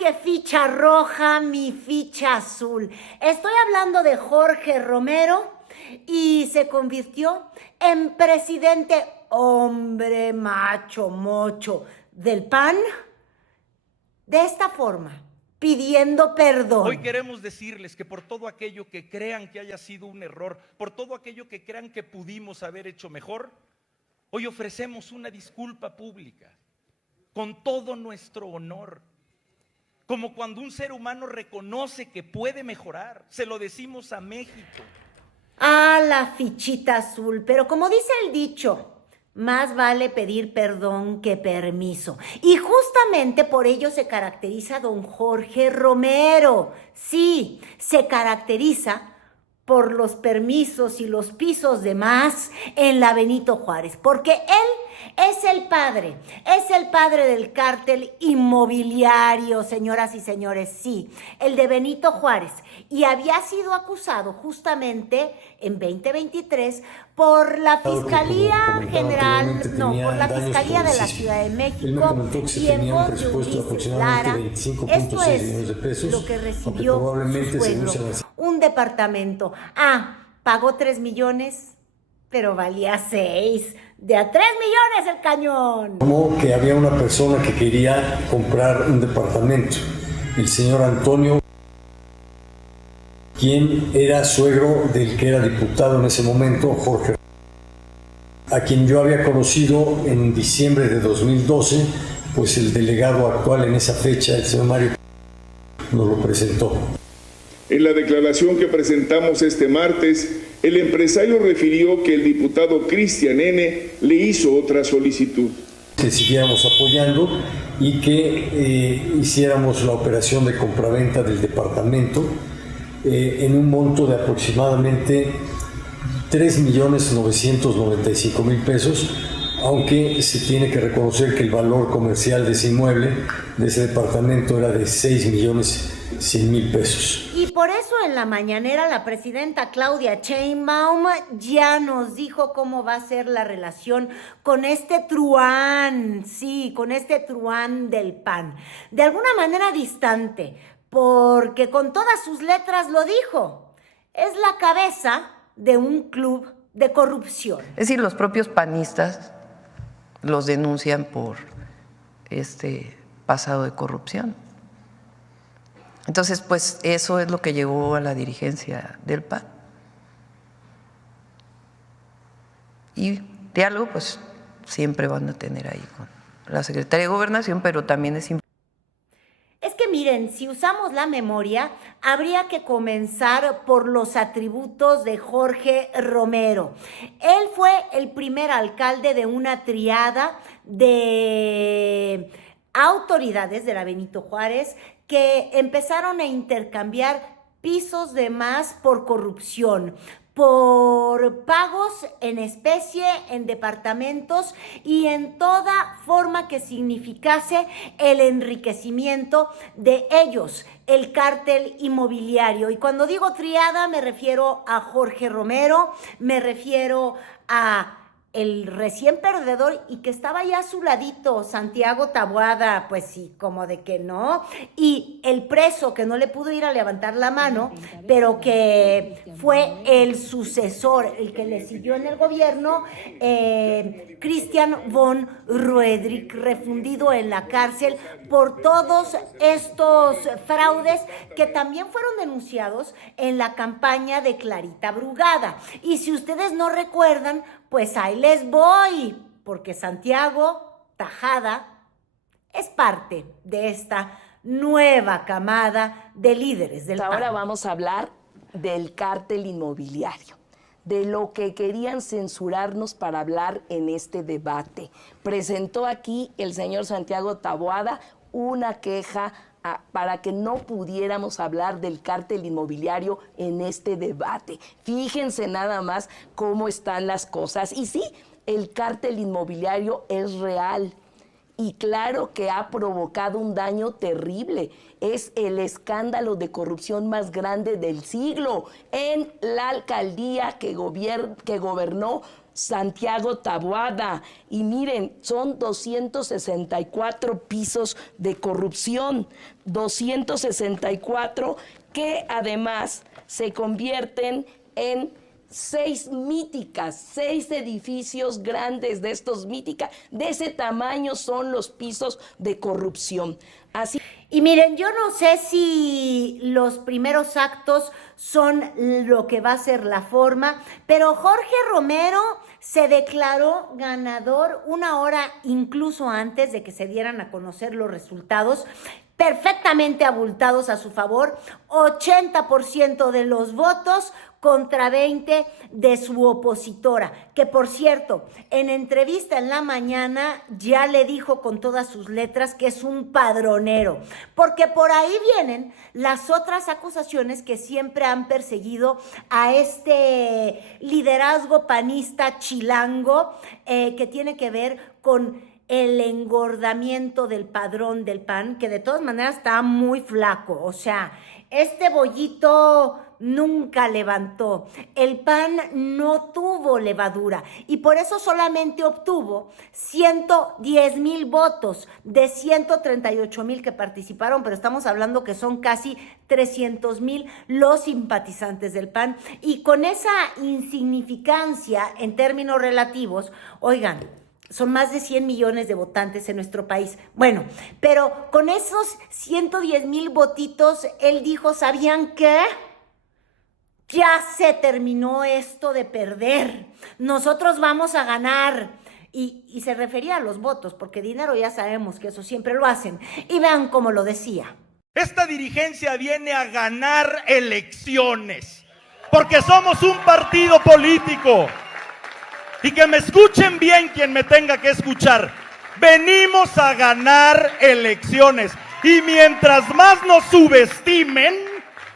que ficha roja, mi ficha azul. Estoy hablando de Jorge Romero y se convirtió en presidente, hombre macho, mocho del PAN, de esta forma, pidiendo perdón. Hoy queremos decirles que por todo aquello que crean que haya sido un error, por todo aquello que crean que pudimos haber hecho mejor, hoy ofrecemos una disculpa pública con todo nuestro honor. Como cuando un ser humano reconoce que puede mejorar, se lo decimos a México. Ah, la fichita azul, pero como dice el dicho, más vale pedir perdón que permiso. Y justamente por ello se caracteriza don Jorge Romero. Sí, se caracteriza por los permisos y los pisos de más en la Benito Juárez, porque él es el padre del cártel inmobiliario, señoras y señores, sí, el de Benito Juárez, y había sido acusado justamente en 2023 por la Fiscalía General, por la Fiscalía de la Ciudad de México y en voz de Ulises Lara. Esto es lo que recibió su suegro, un departamento. Pagó 3 millones, pero valía 6. De a 3 millones el cañón. Como que había una persona que quería comprar un departamento, el señor Antonio, quien era suegro del que era diputado en ese momento, Jorge, a quien yo había conocido en diciembre de 2012, pues el delegado actual en esa fecha, el señor Mario, nos lo presentó. En la declaración que presentamos este martes, el empresario refirió que el diputado Cristian N. le hizo otra solicitud. Que siguiéramos apoyando y que hiciéramos la operación de compraventa del departamento en un monto de aproximadamente 3.995.000 pesos, aunque se tiene que reconocer que el valor comercial de ese inmueble, de ese departamento, era de 6.100.000 pesos. Y por eso en la mañanera la presidenta Claudia Sheinbaum ya nos dijo cómo va a ser la relación con este truán, sí, con este truán del PAN. De alguna manera distante, porque con todas sus letras lo dijo. Es la cabeza de un club de corrupción. Es decir, los propios panistas los denuncian por este pasado de corrupción. Entonces, pues eso es lo que llevó a la dirigencia del PAN. Y diálogo, pues siempre van a tener ahí con la Secretaría de Gobernación, pero también es importante. Es que miren, si usamos la memoria, habría que comenzar por los atributos de Jorge Romero. Él fue el primer alcalde de una triada de autoridades de la Benito Juárez que empezaron a intercambiar pisos de más por corrupción, por pagos en especie, en departamentos y en toda forma que significase el enriquecimiento de ellos, el cártel inmobiliario. Y cuando digo triada me refiero a Jorge Romero, me refiero a el recién perdedor y que estaba ya a su ladito, Santiago Taboada, pues sí, como de que no, y el preso que no le pudo ir a levantar la mano, pero que fue el sucesor, el que le siguió en el gobierno, Christian von Roederich, refundido en la cárcel por todos estos fraudes que también fueron denunciados en la campaña de Clarita Brugada. Y si ustedes no recuerdan, pues ahí les voy, porque Santiago Tajada es parte de esta nueva camada de líderes del PAN. Ahora vamos a hablar del cártel inmobiliario, de lo que querían censurarnos para hablar en este debate. Presentó aquí el señor Santiago Taboada una queja para que no pudiéramos hablar del cártel inmobiliario en este debate. Fíjense nada más cómo están las cosas. Y sí, el cártel inmobiliario es real. Y claro que ha provocado un daño terrible. Es el escándalo de corrupción más grande del siglo. En la alcaldía que gobernó Santiago Taboada. Y miren, son 264 pisos de corrupción, 264 que además se convierten en 6 míticas, 6 edificios grandes de estos míticas. De ese tamaño son los pisos de corrupción. Así. Y miren, yo no sé si los primeros actos son lo que va a ser la forma, pero Jorge Romero se declaró ganador una hora incluso antes de que se dieran a conocer los resultados, perfectamente abultados a su favor, 80% de los votos contra 20 de su opositora, que por cierto, en entrevista en la mañana ya le dijo con todas sus letras que es un padronero, porque por ahí vienen las otras acusaciones que siempre han perseguido a este liderazgo panista chilango, que tiene que ver con el engordamiento del padrón del PAN, que de todas maneras está muy flaco, o sea, este bollito nunca levantó, el PAN no tuvo levadura y por eso solamente obtuvo 110,000 votos de 138,000 que participaron, pero estamos hablando que son casi 300,000 los simpatizantes del PAN, y con esa insignificancia en términos relativos, oigan, son más de 100 millones de votantes en nuestro país. Bueno, pero con esos 110,000 votitos, él dijo, ¿sabían qué? Ya se terminó esto de perder. Nosotros vamos a ganar. Y se refería a los votos, porque dinero ya sabemos que eso siempre lo hacen. Y vean cómo lo decía. Esta dirigencia viene a ganar elecciones, porque somos un partido político. Y que me escuchen bien quien me tenga que escuchar. Venimos a ganar elecciones. Y mientras más nos subestimen,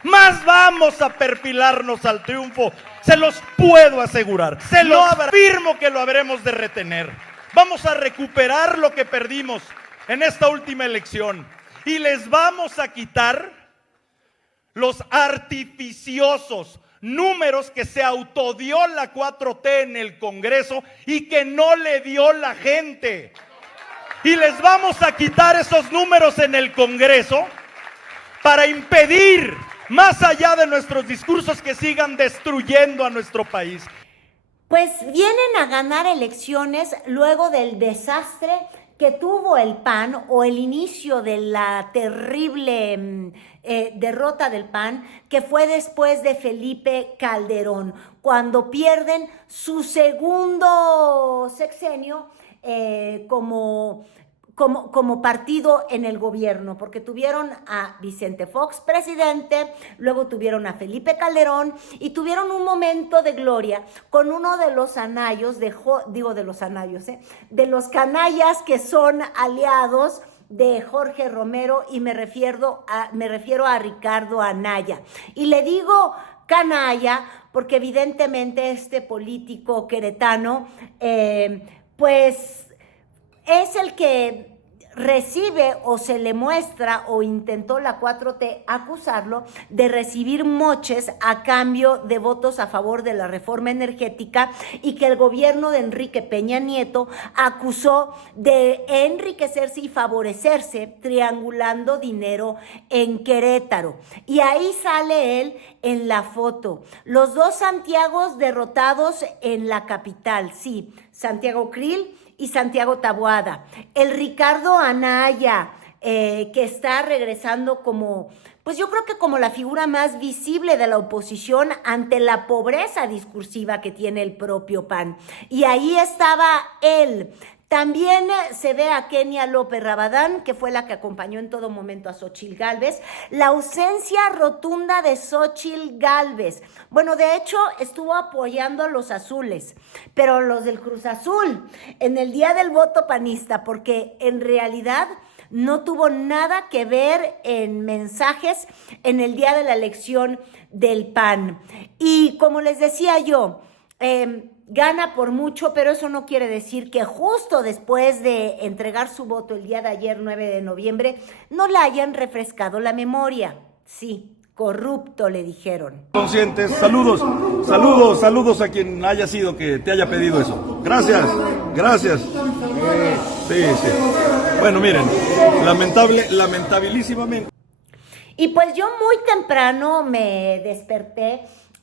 más vamos a perfilarnos al triunfo. Se los puedo asegurar. Se los afirmo que lo habremos de retener. Vamos a recuperar lo que perdimos en esta última elección. Y les vamos a quitar los artificiosos números que se autodió la 4T en el Congreso y que no le dio la gente. Y les vamos a quitar esos números en el Congreso para impedir, más allá de nuestros discursos, que sigan destruyendo a nuestro país. Pues vienen a ganar elecciones luego del desastre que tuvo el PAN, o el inicio de la terrible derrota del PAN, que fue después de Felipe Calderón, cuando pierden su segundo sexenio como partido en el gobierno, porque tuvieron a Vicente Fox presidente, luego tuvieron a Felipe Calderón y tuvieron un momento de gloria con uno de los anayos, de los canallas que son aliados de Jorge Romero, y me refiero a Ricardo Anaya. Y le digo canalla porque evidentemente este político queretano, pues es el que recibe, o se le muestra, o intentó la 4T acusarlo de recibir moches a cambio de votos a favor de la reforma energética, y que el gobierno de Enrique Peña Nieto acusó de enriquecerse y favorecerse triangulando dinero en Querétaro. Y ahí sale él en la foto. Los dos Santiagos derrotados en la capital, sí, Santiago Krill y Santiago Taboada. El Ricardo Anaya, que está regresando como, pues yo creo que como la figura más visible de la oposición ante la pobreza discursiva que tiene el propio PAN. Y ahí estaba él. También se ve a Kenia López Rabadán, que fue la que acompañó en todo momento a Xóchitl Gálvez. La ausencia rotunda de Xóchitl Gálvez. Bueno, de hecho, estuvo apoyando a los azules, pero los del Cruz Azul, en el día del voto panista, porque en realidad no tuvo nada que ver en mensajes en el día de la elección del PAN. Y como les decía yo, gana por mucho, pero eso no quiere decir que justo después de entregar su voto el día de ayer, 9 de noviembre, no le hayan refrescado la memoria. Sí, corrupto, le dijeron. Conscientes, saludos a quien haya sido que te haya pedido eso. Gracias. Sí. Bueno, miren, lamentabilísimamente. Y pues yo muy temprano me desperté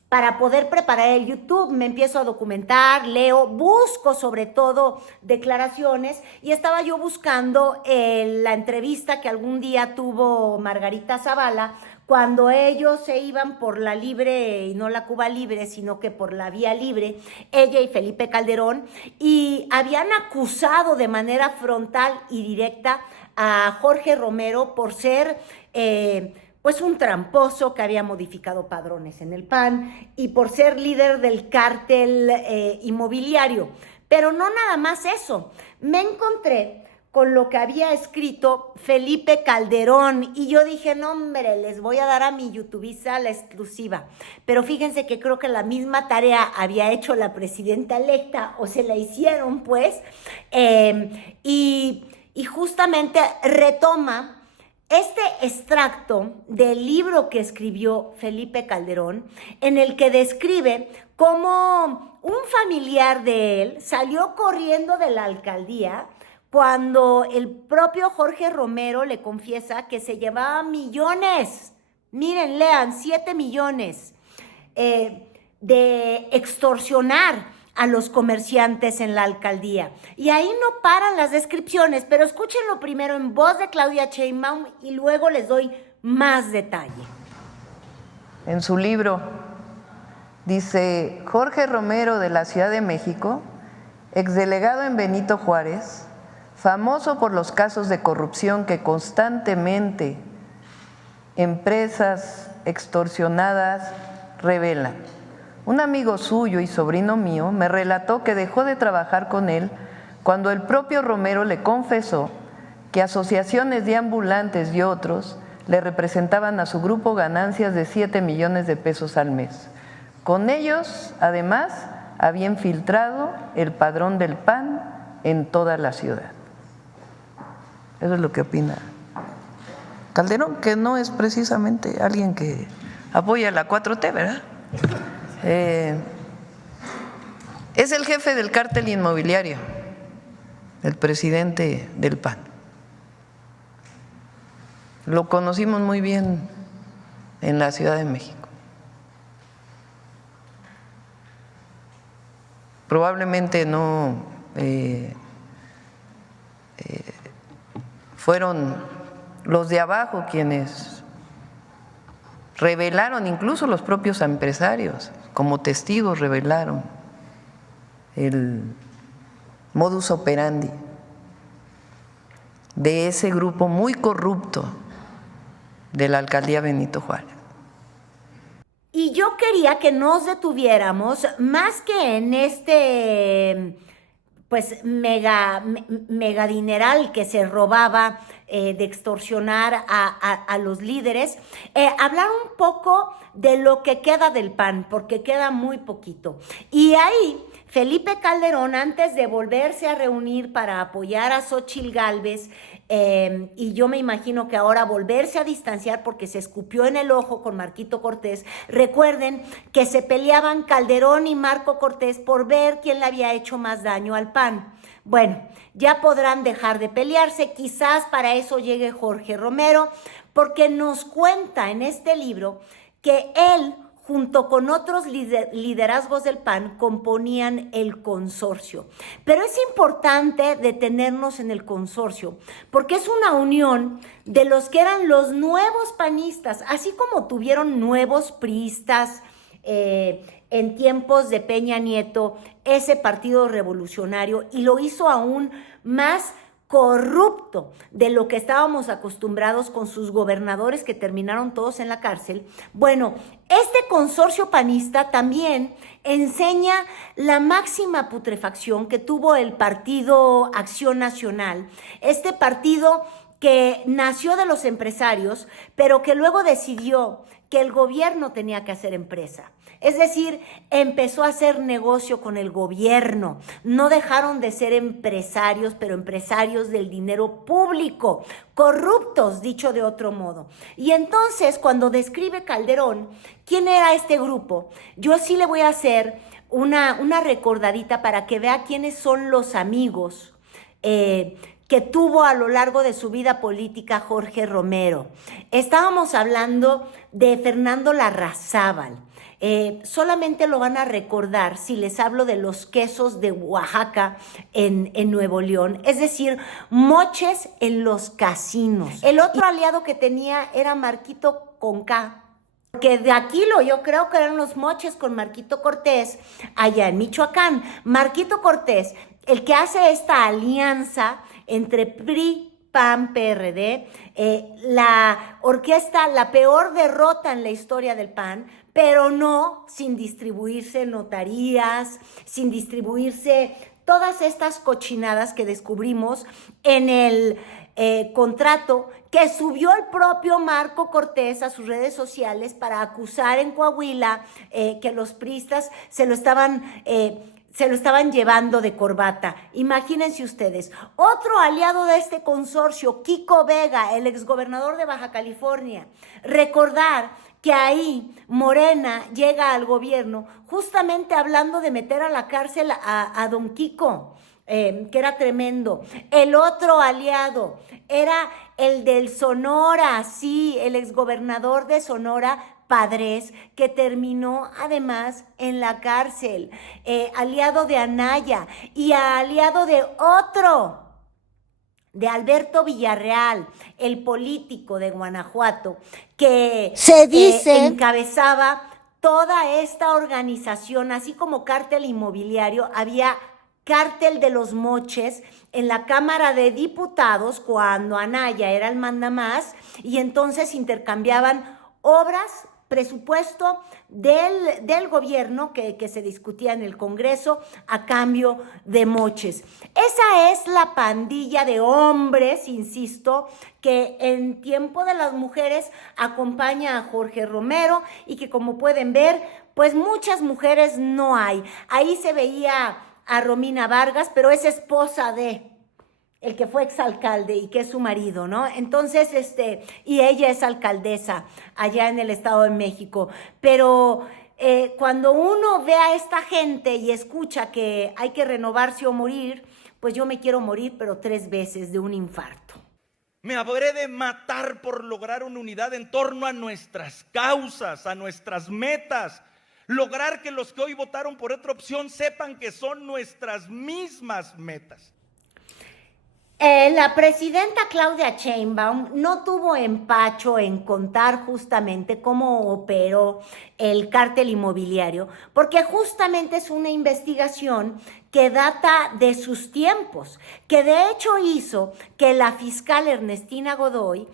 para poder preparar el YouTube. Me empiezo a documentar, leo, busco sobre todo declaraciones, y estaba yo buscando la entrevista que algún día tuvo Margarita Zavala cuando ellos se iban por la libre, y no la Cuba libre, sino que por la vía libre, ella y Felipe Calderón, y habían acusado de manera frontal y directa a Jorge Romero por ser pues un tramposo que había modificado padrones en el PAN y por ser líder del cártel inmobiliario. Pero no nada más eso, me encontré con lo que había escrito Felipe Calderón y yo dije, no hombre, les voy a dar a mi YouTubista la exclusiva. Pero fíjense que creo que la misma tarea había hecho la presidenta electa, o se la hicieron pues, y justamente retoma este extracto del libro que escribió Felipe Calderón, en el que describe cómo un familiar de él salió corriendo de la alcaldía cuando el propio Jorge Romero le confiesa que se llevaba millones, miren, lean, 7 millones, de extorsionar a los comerciantes en la alcaldía. Y ahí no paran las descripciones, pero escúchenlo primero en voz de Claudia Sheinbaum y luego les doy más detalle. En su libro dice: Jorge Romero, de la Ciudad de México, exdelegado en Benito Juárez, famoso por los casos de corrupción que constantemente empresas extorsionadas revelan. Un amigo suyo y sobrino mío me relató que dejó de trabajar con él cuando el propio Romero le confesó que asociaciones de ambulantes y otros le representaban a su grupo ganancias de 7 millones de pesos al mes. Con ellos, además, había infiltrado el padrón del PAN en toda la ciudad. Eso es lo que opina Calderón, que no es precisamente alguien que apoya la 4T, ¿verdad? Es el jefe del cártel inmobiliario, el presidente del PAN. Lo conocimos muy bien en la Ciudad de México. Probablemente no fueron los de abajo quienes revelaron, incluso los propios empresarios, como testigos revelaron el modus operandi de ese grupo muy corrupto de la alcaldía Benito Juárez. Y yo quería que nos detuviéramos más que en este pues mega dineral que se robaba de extorsionar a los líderes, hablar un poco de lo que queda del PAN, porque queda muy poquito. Y ahí Felipe Calderón, antes de volverse a reunir para apoyar a Xóchitl Gálvez, y yo me imagino que ahora volverse a distanciar porque se escupió en el ojo con Marquito Cortés. Recuerden que se peleaban Calderón y Marco Cortés por ver quién le había hecho más daño al PAN. Bueno, ya podrán dejar de pelearse, quizás para eso llegue Jorge Romero, porque nos cuenta en este libro que él, junto con otros liderazgos del PAN, componían el consorcio. Pero es importante detenernos en el consorcio, porque es una unión de los que eran los nuevos panistas, así como tuvieron nuevos priistas en tiempos de Peña Nieto, ese partido revolucionario, y lo hizo aún más corrupto de lo que estábamos acostumbrados con sus gobernadores que terminaron todos en la cárcel. Bueno, este consorcio panista también enseña la máxima putrefacción que tuvo el Partido Acción Nacional, este partido que nació de los empresarios, pero que luego decidió que el gobierno tenía que hacer empresa. Es decir, empezó a hacer negocio con el gobierno. No dejaron de ser empresarios, pero empresarios del dinero público, corruptos, dicho de otro modo. Y entonces, cuando describe Calderón quién era este grupo, yo sí le voy a hacer una recordadita para que vea quiénes son los amigos que tuvo a lo largo de su vida política Jorge Romero. Estábamos hablando de Fernando Larrazábal. Solamente lo van a recordar si les hablo de los quesos de Oaxaca en Nuevo León, es decir, moches en los casinos. El otro aliado que tenía era Marquito con K, que de Aquilo yo creo que eran los moches con Marquito Cortés allá en Michoacán. Marquito Cortés, el que hace esta alianza entre PRI, PAN, PRD, la orquesta, la peor derrota en la historia del PAN, pero no sin distribuirse notarías, sin distribuirse todas estas cochinadas que descubrimos en el contrato que subió el propio Marco Cortés a sus redes sociales para acusar en Coahuila que los priistas se lo estaban llevando de corbata. Imagínense ustedes. Otro aliado de este consorcio, Kiko Vega, el exgobernador de Baja California. Recordar que ahí Morena llega al gobierno justamente hablando de meter a la cárcel a don Kiko, que era tremendo. El otro aliado era el del Sonora, sí, el exgobernador de Sonora, Padres, que terminó además en la cárcel, aliado de Anaya y aliado de otro, de Alberto Villarreal, el político de Guanajuato, que se dice encabezaba toda esta organización, así como cártel inmobiliario, había cártel de los moches en la Cámara de Diputados cuando Anaya era el mandamás y entonces intercambiaban obras, presupuesto del gobierno que se discutía en el Congreso a cambio de moches. Esa es la pandilla de hombres, insisto, que en tiempo de las mujeres acompaña a Jorge Romero y que, como pueden ver, pues muchas mujeres no hay. Ahí se veía a Romina Vargas, pero es esposa de el que fue exalcalde y que es su marido, ¿no? Entonces, y ella es alcaldesa allá en el Estado de México. Pero cuando uno ve a esta gente y escucha que hay que renovarse o morir, pues yo me quiero morir, pero 3 veces de un infarto. Me habré de matar por lograr una unidad en torno a nuestras causas, a nuestras metas. Lograr que los que hoy votaron por otra opción sepan que son nuestras mismas metas. La presidenta Claudia Sheinbaum no tuvo empacho en contar justamente cómo operó el cártel inmobiliario, porque justamente es una investigación que data de sus tiempos, que de hecho hizo que la fiscal Ernestina Godoy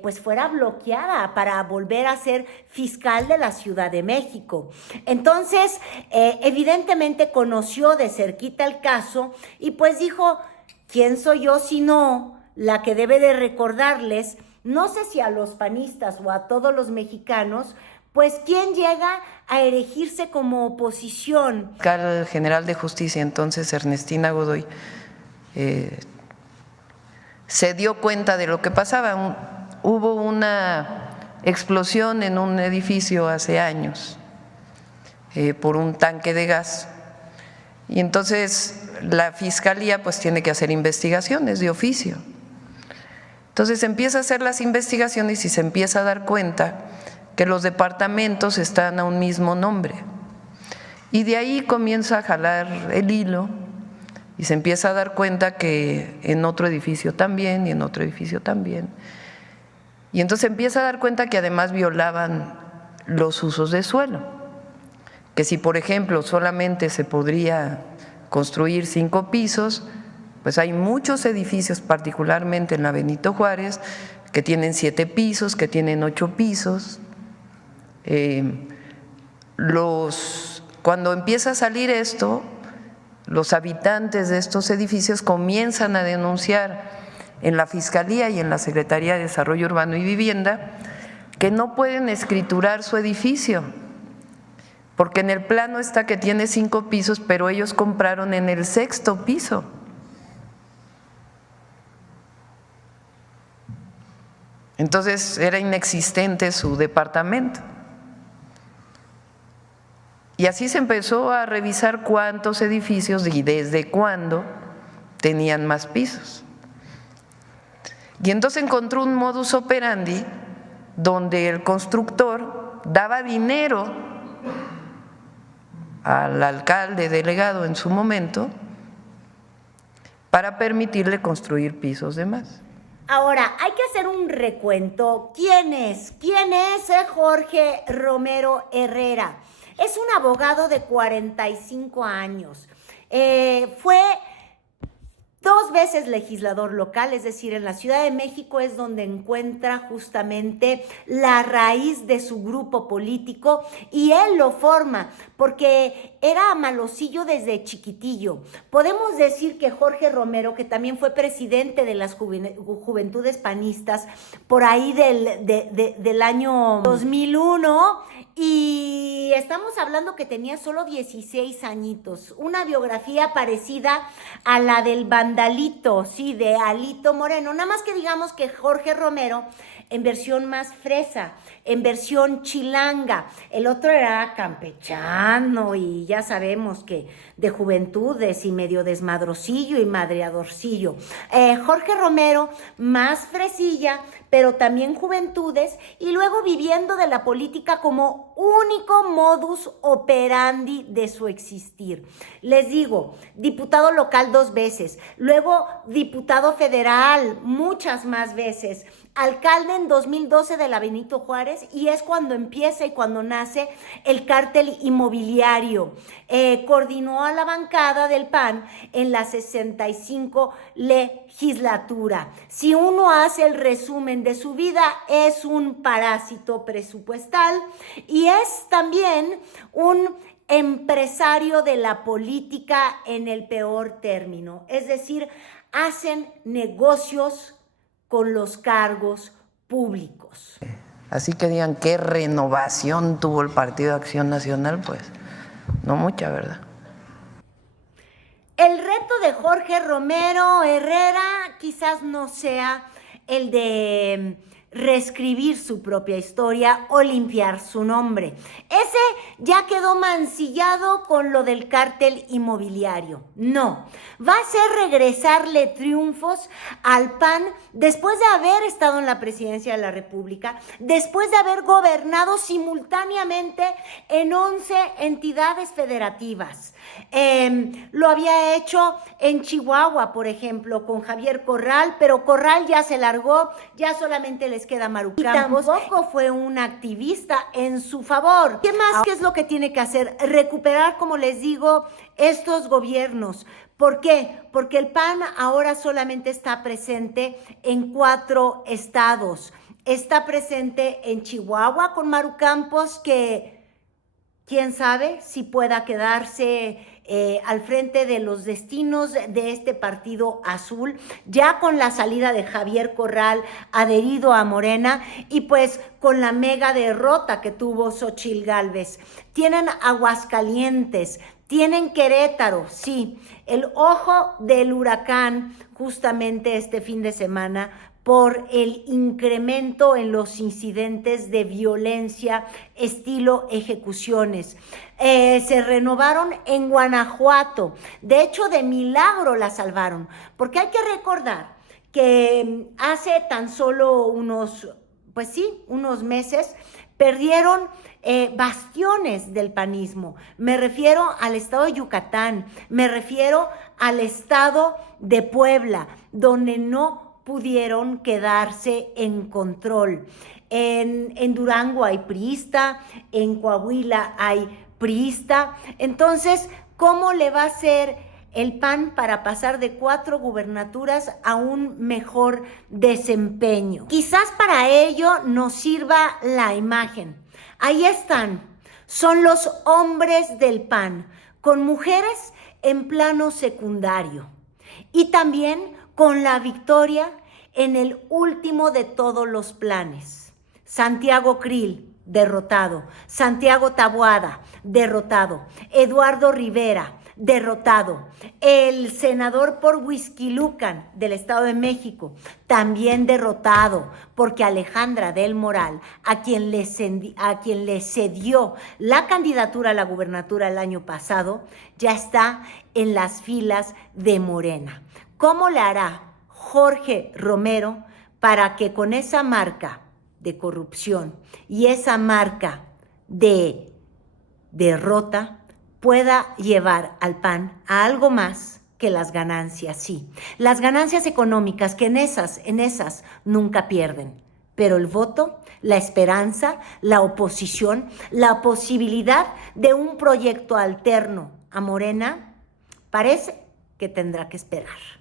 pues fuera bloqueada para volver a ser fiscal de la Ciudad de México. Entonces, evidentemente conoció de cerquita el caso y pues dijo: ¿quién soy yo sino la que debe de recordarles, no sé si a los panistas o a todos los mexicanos, pues quién llega a erigirse como oposición? Fiscal General de Justicia, entonces Ernestina Godoy, se dio cuenta de lo que pasaba. Hubo una explosión en un edificio hace años por un tanque de gas. Y entonces la fiscalía pues tiene que hacer investigaciones de oficio. Entonces empieza a hacer las investigaciones y se empieza a dar cuenta que los departamentos están a un mismo nombre. Y de ahí comienza a jalar el hilo y se empieza a dar cuenta que en otro edificio también y en otro edificio también. Y entonces empieza a dar cuenta que además violaban los usos de suelo. Que si, por ejemplo, solamente se podría construir 5 pisos, pues hay muchos edificios, particularmente en la Benito Juárez, que tienen 7 pisos, que tienen 8 pisos. Cuando empieza a salir esto, los habitantes de estos edificios comienzan a denunciar en la Fiscalía y en la Secretaría de Desarrollo Urbano y Vivienda que no pueden escriturar su edificio, porque en el plano está que tiene 5 pisos, pero ellos compraron en el 6º piso. Entonces era inexistente su departamento. Y así se empezó a revisar cuántos edificios y desde cuándo tenían más pisos. Y entonces encontró un modus operandi donde el constructor daba dinero al alcalde delegado en su momento para permitirle construir pisos de más. Ahora, hay que hacer un recuento. ¿Quién es? ¿Quién es Jorge Romero Herrera? Es un abogado de 45 años. Fue 2 veces legislador local, es decir, en la Ciudad de México es donde encuentra justamente la raíz de su grupo político y él lo forma porque era malosillo desde chiquitillo. Podemos decir que Jorge Romero, que también fue presidente de las Juventudes Panistas por ahí del año 2001, y estamos hablando que tenía solo 16 añitos, una biografía parecida a la del Vandalito, sí, de Alito Moreno, nada más que digamos que Jorge Romero en versión más fresa, en versión chilanga, el otro era campechano y ya sabemos que de juventudes y medio desmadrocillo y madreadorcillo. Jorge Romero más fresilla, pero también juventudes y luego viviendo de la política como único modus operandi de su existir. Les digo, diputado local 2 veces, luego diputado federal muchas más veces, alcalde en 2012 de la Benito Juárez y es cuando empieza y cuando nace el cártel inmobiliario. Coordinó a la bancada del PAN en la 65 legislatura. Si uno hace el resumen de su vida, es un parásito presupuestal y es también un empresario de la política en el peor término. Es decir, hacen negocios con los cargos públicos. Así que digan qué renovación tuvo el Partido Acción Nacional, pues no mucha, ¿verdad? El reto de Jorge Romero Herrera quizás no sea el de reescribir su propia historia o limpiar su nombre. Ese ya quedó mancillado con lo del cártel inmobiliario. No, va a ser regresarle triunfos al PAN después de haber estado en la presidencia de la República, después de haber gobernado simultáneamente en 11 entidades federativas. Lo había hecho en Chihuahua, por ejemplo, con Javier Corral, pero Corral ya se largó, ya solamente les queda Maru Campos. Y tampoco fue un activista en su favor. ¿Qué más? ¿Qué es lo que tiene que hacer? Recuperar, como les digo, estos gobiernos. ¿Por qué? Porque el PAN ahora solamente está presente en 4 estados. Está presente en Chihuahua con Maru Campos, que quién sabe si pueda quedarse al frente de los destinos de este partido azul, ya con la salida de Javier Corral adherido a Morena y pues con la mega derrota que tuvo Xóchitl Gálvez. Tienen Aguascalientes, tienen Querétaro, sí, el ojo del huracán justamente este fin de semana por el incremento en los incidentes de violencia estilo ejecuciones. Se renovaron en Guanajuato, de hecho de milagro la salvaron, porque hay que recordar que hace tan solo unos meses perdieron bastiones del panismo. Me refiero al estado de Yucatán, me refiero al estado de Puebla, donde no pudieron quedarse en control. En Durango hay priista, en Coahuila hay priista. Entonces, ¿cómo le va a hacer el PAN para pasar de 4 gubernaturas a un mejor desempeño? Quizás para ello nos sirva la imagen. Ahí están, son los hombres del PAN, con mujeres en plano secundario y también con la victoria en el último de todos los planes. Santiago Krill, derrotado. Santiago Taboada, derrotado. Eduardo Rivera, derrotado. El senador por Huixquilucan del Estado de México, también derrotado, porque Alejandra del Moral, a quien le cedió la candidatura a la gubernatura el año pasado, ya está en las filas de Morena. ¿Cómo le hará Jorge Romero para que con esa marca de corrupción y esa marca de derrota pueda llevar al PAN a algo más que las ganancias? Sí, las ganancias económicas, que en esas nunca pierden, pero el voto, la esperanza, la oposición, la posibilidad de un proyecto alterno a Morena, parece que tendrá que esperar.